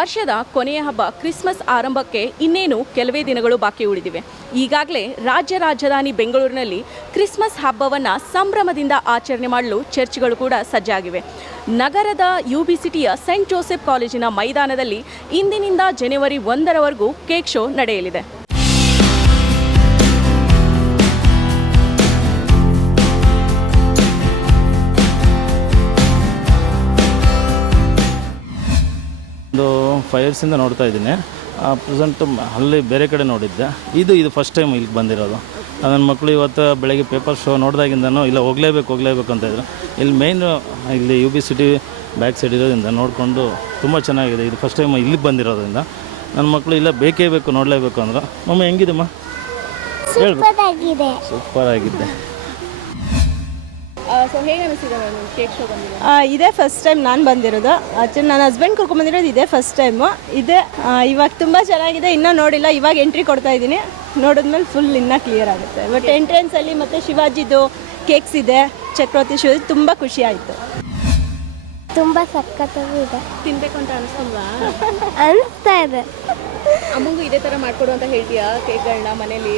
ವರ್ಷದ ಕೊನೆಯ ಹಬ್ಬ ಕ್ರಿಸ್ಮಸ್ ಆರಂಭಕ್ಕೆ ಇನ್ನೇನು ಕೆಲವೇ ದಿನಗಳು ಬಾಕಿ ಉಳಿದಿವೆ. ಈಗಾಗಲೇ ರಾಜ್ಯ ರಾಜಧಾನಿ ಬೆಂಗಳೂರಿನಲ್ಲಿ ಕ್ರಿಸ್ಮಸ್ ಹಬ್ಬವನ್ನು ಸಂಭ್ರಮದಿಂದ ಆಚರಣೆ ಮಾಡಲು ಚರ್ಚ್ಗಳು ಕೂಡ ಸಜ್ಜಾಗಿವೆ. ನಗರದ ಯು ಬಿ ಸಿಟಿಯ ಸೆಂಟ್ ಜೋಸೆಫ್ ಕಾಲೇಜಿನ ಮೈದಾನದಲ್ಲಿ ಇಂದಿನಿಂದ ಜನವರಿ ಒಂದರವರೆಗೂ ಕೇಕ್ ಶೋ ನಡೆಯಲಿದೆ. ಫೈವ್ ನೋಡ್ತಾ ಇದ್ದೀನಿ. ಪ್ರೆಸೆಂಟ್ ಅಲ್ಲಿ ಬೇರೆ ಕಡೆ ನೋಡಿದ್ದೆ. ಇದು ಇದು ಫಸ್ಟ್ ಟೈಮ್ ಇಲ್ಲಿಗೆ ಬಂದಿರೋದು. ನನ್ನ ಮಕ್ಕಳು ಇವತ್ತು ಬೆಳಗ್ಗೆ ಪೇಪರ್ ಶೋ ನೋಡಿದಾಗಿಂದನೂ ಇಲ್ಲ ಹೋಗಲೇಬೇಕು ಹೋಗಲೇಬೇಕು ಅಂತ ಇದ್ರು. ಇಲ್ಲಿ ಮೇಯ್ನ್ ಇಲ್ಲಿ U B city back side ಇರೋದ್ರಿಂದ ನೋಡಿಕೊಂಡು ತುಂಬ ಚೆನ್ನಾಗಿದೆ. ಇದು ಫಸ್ಟ್ ಟೈಮ್ ಇಲ್ಲಿಗೆ ಬಂದಿರೋದ್ರಿಂದ. ನನ್ನ ಮಕ್ಕಳು ಇಲ್ಲ ಬೇಕೇ ಬೇಕು ನೋಡಲೇಬೇಕು ಅಂದ್ರೆ. ಮಮ್ಮ ಹೆಂಗಿದೆಮ್ಮ ಹೇಳ್ಬೇಕು ಸೂಪರ್ ಆಗಿದ್ದೆ ಸೊ ಹೇಗೆ ಅನಿಸಿದೆ ಕೇಕ್ ಶೋ ಬಂದಿದೆ? ಆ, ಇದೇ ಫಸ್ಟ್ ಟೈಮ್ ನಾನು ಬಂದಿರೋದು. ಆಕ್ಚುಲಿ ನನ್ನ ಹಸ್ಬೆಂಡ್ ಕರ್ಕೊಂಬಂದಿರೋದು ಇದೇ ಫಸ್ಟ್ ಟೈಮು ಇದೆ ಆ, ಇವಾಗ ತುಂಬ ಚೆನ್ನಾಗಿದೆ ಇನ್ನೂ ನೋಡಿಲ್ಲ ಇವಾಗ ಎಂಟ್ರಿ ಕೊಡ್ತಾ ಇದ್ದೀನಿ. ನೋಡಿದ್ಮೇಲೆ ಫುಲ್ ಇನ್ನೂ ಕ್ಲಿಯರ್ ಆಗುತ್ತೆ. ಬಟ್ ಎಂಟ್ರೆನ್ಸಲ್ಲಿ ಮತ್ತು ಶಿವಾಜಿದು ಕೇಕ್ಸ್ ಇದೆ ಚಕ್ರವರ್ತಿ ಶಿವ ತುಂಬ ಖುಷಿ ಆಯಿತು. ತುಂಬ ಸಖತ್ತಾಗೂ ಇದೆ. ತಿನ್ಬೇಕು ಅಂತ ಅನ್ಸಲ್ವಾ ಅನಿಸ್ತಾ ಇದೆ. ಅಮ್ಮಂಗೂ ಇದೇ ಥರ ಮಾಡ್ಕೊಡು ಅಂತ ಹೇಳ್ತೀಯಾ ಕೇಕ್ಗಳನ್ನ ಮನೇಲಿ?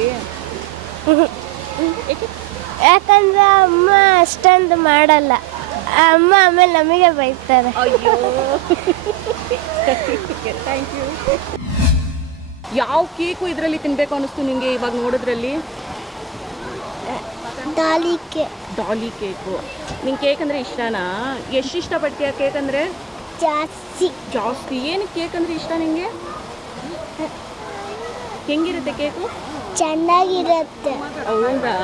ಯಾಕಂದ್ರೆ ಅಮ್ಮ ಅಷ್ಟೊಂದು ಮಾಡಲ್ಲ. ಅಮ್ಮ ಆಮೇಲೆ ನಮಗೆ ಬೈತಾರೆ. ಥ್ಯಾಂಕ್ ಯು ಯಾವ ಕೇಕು ಇದರಲ್ಲಿ ತಿನ್ಬೇಕು ಅನಿಸ್ತು ನಿಮಗೆ ಇವಾಗ ನೋಡೋದ್ರಲ್ಲಿ? ಕೇಕ್. Dolly cake. ನಿಂಗೆ ಕೇಕ್ ಅಂದರೆ ಇಷ್ಟನಾ? ಎಷ್ಟು ಇಷ್ಟಪಡ್ತೀಯ ಕೇಕ್ ಅಂದರೆ? ಜಾಸ್ತಿ. ಜಾಸ್ತಿ. ಏನು ಕೇಕ್ ಅಂದರೆ ಇಷ್ಟ ನಿಮಗೆ ಹೆಂಗಿರುತ್ತೆ ಕೇಕು? ಚೆನ್ನಾಗಿರುತ್ತೆ. ಹೌದಾ?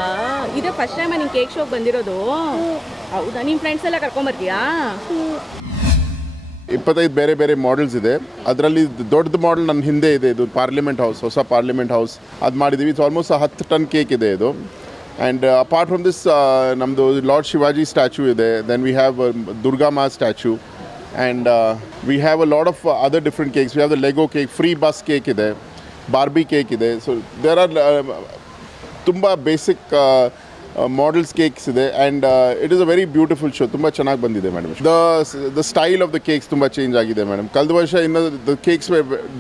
ಇದು ಫಸ್ಟ್ ಟೈಮ್ ನಿಮ್ ಕೇಕ್ ಶೋಗೆ ಬಂದಿರೋದು? ಹೌದಾ? ನಿಮ್ಮ ಫ್ರೆಂಡ್ಸ್ ಎಲ್ಲ ಕರ್ಕೊಂಬರ್ತೀಯಾ ಇಪ್ಪತ್ತೈದು ಬೇರೆ ಬೇರೆ ಮಾಡೆಲ್ಸ್ ಇದೆ. ಅದರಲ್ಲಿ ದೊಡ್ಡ ಮಾಡೆಲ್ ನನ್ನ ಹಿಂದೆ ಇದೆ. ಇದು ಪಾರ್ಲಿಮೆಂಟ್ ಹೌಸ್ ಹೊಸ ಪಾರ್ಲಿಮೆಂಟ್ ಹೌಸ್ ಅದು ಮಾಡಿದ್ದೀವಿ ಇಟ್ಸ್ ಆಲ್ಮೋಸ್ಟ್ ಹತ್ತು ಟನ್ ಕೇಕ್ ಇದೆ ಇದು. ಆ್ಯಂಡ್ ಅಪಾರ್ಟ್ ಫ್ರಮ್ ದಿಸ್ ನಮ್ಮದು ಲಾರ್ಡ್ ಶಿವಾಜಿ ಸ್ಟ್ಯಾಚು ಇದೆ. Then we have Durga Ma statue and we have a lot of other different cakes we have the Lego cake free bus cake ಇದೆ. Barbie cake ಇದೆ. So there are ತುಂಬ basic models cakes ಇದೆ. And it is a very beautiful show ತುಂಬ ಚೆನ್ನಾಗಿ ಬಂದಿದೆ madam the the style of the cakes ತುಂಬ change ಆಗಿದೆ madam ಕಳೆದ ವರ್ಷ ಇನ್ನು ದ ಕೇಕ್ಸ್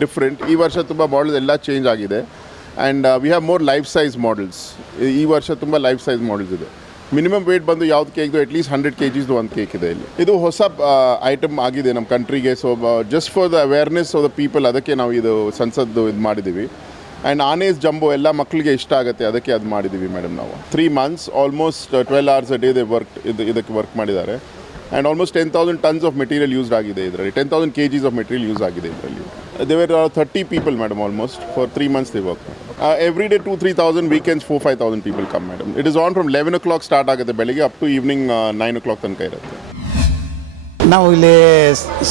ಡಿಫ್ರೆಂಟ್ ಈ ವರ್ಷ ತುಂಬ ಮಾಡಲ್ಸ್ ಎಲ್ಲ ಚೇಂಜ್ ಆಗಿದೆ. And we have more life size models ಈ ವರ್ಷ ತುಂಬ ಲೈಫ್ ಸೈಜ್ ಮಾಡಲ್ಸ್ ಇದೆ. ಮಿನಿಮಮ್ ವೇಟ್ ಬಂದು ಯಾವ್ದು ಕೇಕ್ದು ಅಟ್ಲೀಸ್ಟ್ ಹಂಡ್ರೆಡ್ ಕೆ ಜಿಸ್ದು ಒಂದು ಕೇಕ್ ಇದೆ ಇಲ್ಲಿ. ಇದು ಹೊಸ ಐಟಮ್ ಆಗಿದೆ ನಮ್ಮ ಕಂಟ್ರಿಗೆ so just for the awareness of the people ಅದಕ್ಕೆ ನಾವು ಇದು ಸಂಸದ್ದು ಇದು ಮಾಡಿದ್ದೀವಿ ಆ್ಯಂಡ್ ಆನೇಸ್, ಜಂಬೋ ಎಲ್ಲ ಮಕ್ಕಳಿಗೆ ಇಷ್ಟ ಆಗುತ್ತೆ, ಅದಕ್ಕೆ ಅದು ಮಾಡಿದ್ದೀವಿ ಮೇಡಮ್ ನಾವು. Three months almost twelve hours day they work ಇದು, ಇದಕ್ಕೆ ವರ್ಕ್ ಮಾಡಿದ್ದಾರೆ. And almost ten thousand tons of material use ಆಗಿದೆ ಇದರಲ್ಲಿ. Ten thousand K Gs of material use ಆಗಿದೆ ಇದರಲ್ಲಿ. There were thirty people madam almost for three months they work every every two three thousand weekends four five thousand come it is on from eleven o'clock start ಆಗುತ್ತೆ, ಬೆಳಿಗ್ಗೆ up to evening nine o clock ತನಕ ಇರುತ್ತೆ. ನಾವು ಇಲ್ಲಿ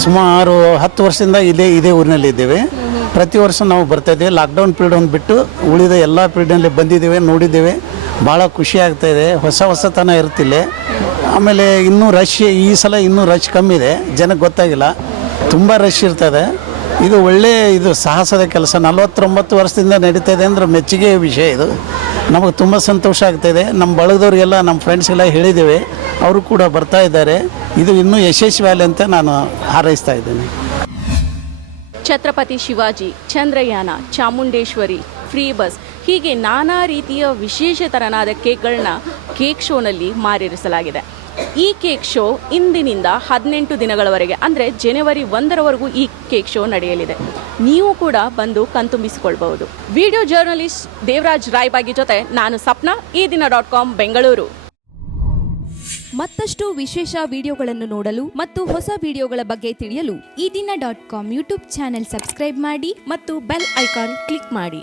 ಸುಮಾರು ಹತ್ತು ವರ್ಷದಿಂದ ಇದೇ ಇದೇ ಊರಿನಲ್ಲಿ ಇದ್ದೇವೆ. ಪ್ರತಿ ವರ್ಷ ನಾವು ಬರ್ತಾ ಇದ್ದೇವೆ. ಲಾಕ್ಡೌನ್ ಪೀರಿಯಡ್ ಒಂದು ಬಿಟ್ಟು ಉಳಿದ ಎಲ್ಲ ಪೀರಿಯಡ್ನಲ್ಲಿ ಬಂದಿದ್ದೇವೆ, ನೋಡಿದ್ದೇವೆ. ಭಾಳ ಖುಷಿ ಆಗ್ತಾ ಇದೆ. ಹೊಸ ಹೊಸತನ ಇರ್ತಿಲ್ಲ ಆಮೇಲೆ ಇನ್ನೂ ರಶ್ ಈ ಸಲ ಇನ್ನೂ ರಶ್ ಕಮ್ಮಿ ಇದೆ. ಜನಕ್ಕೆ ಗೊತ್ತಾಗಿಲ್ಲ. ತುಂಬ ರಶ್ ಇರ್ತದೆ. ಇದು ಒಳ್ಳೆಯ ಇದು ಸಾಹಸದ ಕೆಲಸ. ನಲವತ್ತೊಂಬತ್ತು ವರ್ಷದಿಂದ ನಡೀತಾ ಇದೆ ಅಂದ್ರೆ ಮೆಚ್ಚುಗೆ ವಿಷಯ ಇದು. ನಮಗೆ ತುಂಬ ಸಂತೋಷ ಆಗ್ತಾಯಿದೆ ನಮ್ಮ ಬಳಗದವ್ರಿಗೆಲ್ಲ, ನಮ್ಮ ಫ್ರೆಂಡ್ಸ್ಗೆಲ್ಲ ಹೇಳಿದ್ದೇವೆ. ಅವರು ಕೂಡ ಬರ್ತಾ ಇದ್ದಾರೆ. ಇದು ಇನ್ನೂ ಯಶಸ್ವಿ ಅಂತ ನಾನು ಹಾರೈಸ್ತಾ ಇದ್ದೇನೆ. ಛತ್ರಪತಿ ಶಿವಾಜಿ, ಚಂದ್ರಯಾನ, ಚಾಮುಂಡೇಶ್ವರಿ, ಫ್ರೀ ಬಸ್ ಹೀಗೆ ನಾನಾ ರೀತಿಯ ವಿಶೇಷ ತರನಾದ ಕೇಕ್ಗಳನ್ನ ಕೇಕ್ ಶೋನಲ್ಲಿ ಮಾರಿರಿಸಲಾಗಿದೆ. ಈ ಕೇಕ್ ಶೋ ಇಂದಿನಿಂದ ಹದಿನೆಂಟು ದಿನಗಳವರೆಗೆ, ಅಂದರೆ ಜನವರಿ ಒಂದರವರೆಗೂ ಈ ಕೇಕ್ ಶೋ ನಡೆಯಲಿದೆ. ನೀವು ಕೂಡ ಬಂದು ಕಣ್ತುಂಬಿಸಿಕೊಳ್ಬಹುದು. ವಿಡಿಯೋ ಜರ್ನಲಿಸ್ಟ್ ದೇವರಾಜ್ ರಾಯ್ಬಾಗಿ ಜೊತೆ ನಾನು ಸಪ್ನಾ, ಈ ದಿನ ಡಾಟ್ ಕಾಮ್, ಬೆಂಗಳೂರು. ಮತ್ತಷ್ಟು ವಿಶೇಷ ವಿಡಿಯೋಗಳನ್ನು ನೋಡಲು ಮತ್ತು ಹೊಸ ವಿಡಿಯೋಗಳ ಬಗ್ಗೆ ತಿಳಿಯಲು Ee Dina dot com YouTube channel subscribe ಮಾಡಿ ಮತ್ತು ಬೆಲ್ ಐಕಾನ್ ಕ್ಲಿಕ್ ಮಾಡಿ.